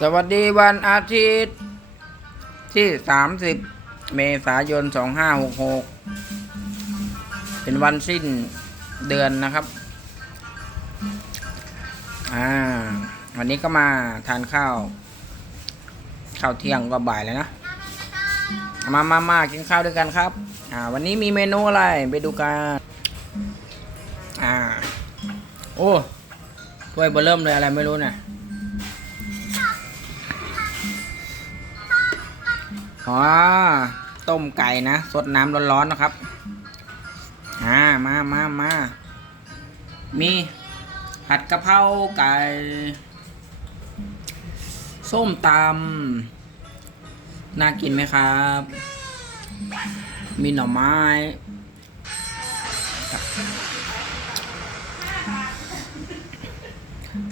สวัสดีวันอาทิตย์ ที่ 30 เมษายน 2566 เป็นวันสิ้นเดือนนะครับ อ่า วันนี้ก็มาทานข้าว ข้าวเที่ยงก็บ่ายแล้วนะ มามามากินข้าวด้วยกันครับ อ่า วันนี้มีเมนูอะไรไปดูกัน อ่า โอ้ถ้วยเบอร์เริ่มเลยอะไรไม่รู้เนี่ย อ๋อต้มไก่นะสดน้ำร้อนๆนะครับอ่ามามามามีผัดกะเพราไก่ ส้มตำน่ากินไหมครับ มีหน่อไม้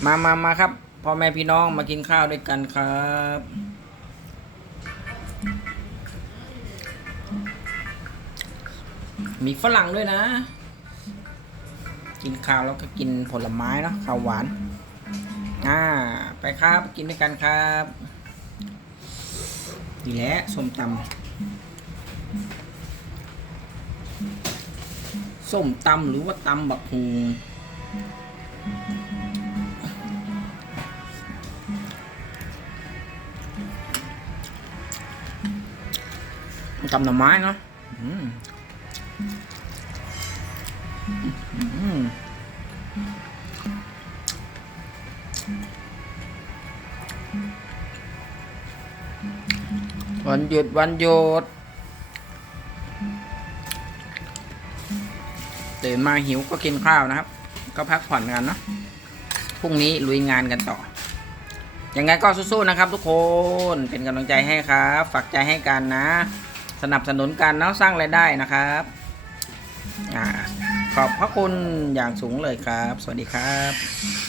มามามาครับพ่อแม่พี่น้องมากินข้าวด้วยกันครับ มีฝรั่งด้วยนะ กินข้าวแล้วก็กินผลไม้เนาะข้าวหวาน อ่า ไปครับกินด้วยกันครับดีแหล้วส้มตำส้มตำหรือว่าตำบักฮูตำหน่อไม้เนาะ วันหยุด วันหยุดตื่นมาหิวก็กินข้าวนะครับ ก็พักผ่อนกันเนาะพรุ่งนี้ลุยงานกันต่อยังไงก็สู้ๆนะครับ ทุกคนเป็นกำลังใจให้ครับ ฝากใจให้กันนะ สนับสนุนกันเนาะสร้างรายได้นะครับ ขอบพระคุณอย่างสูงเลยครับ สวัสดีครับ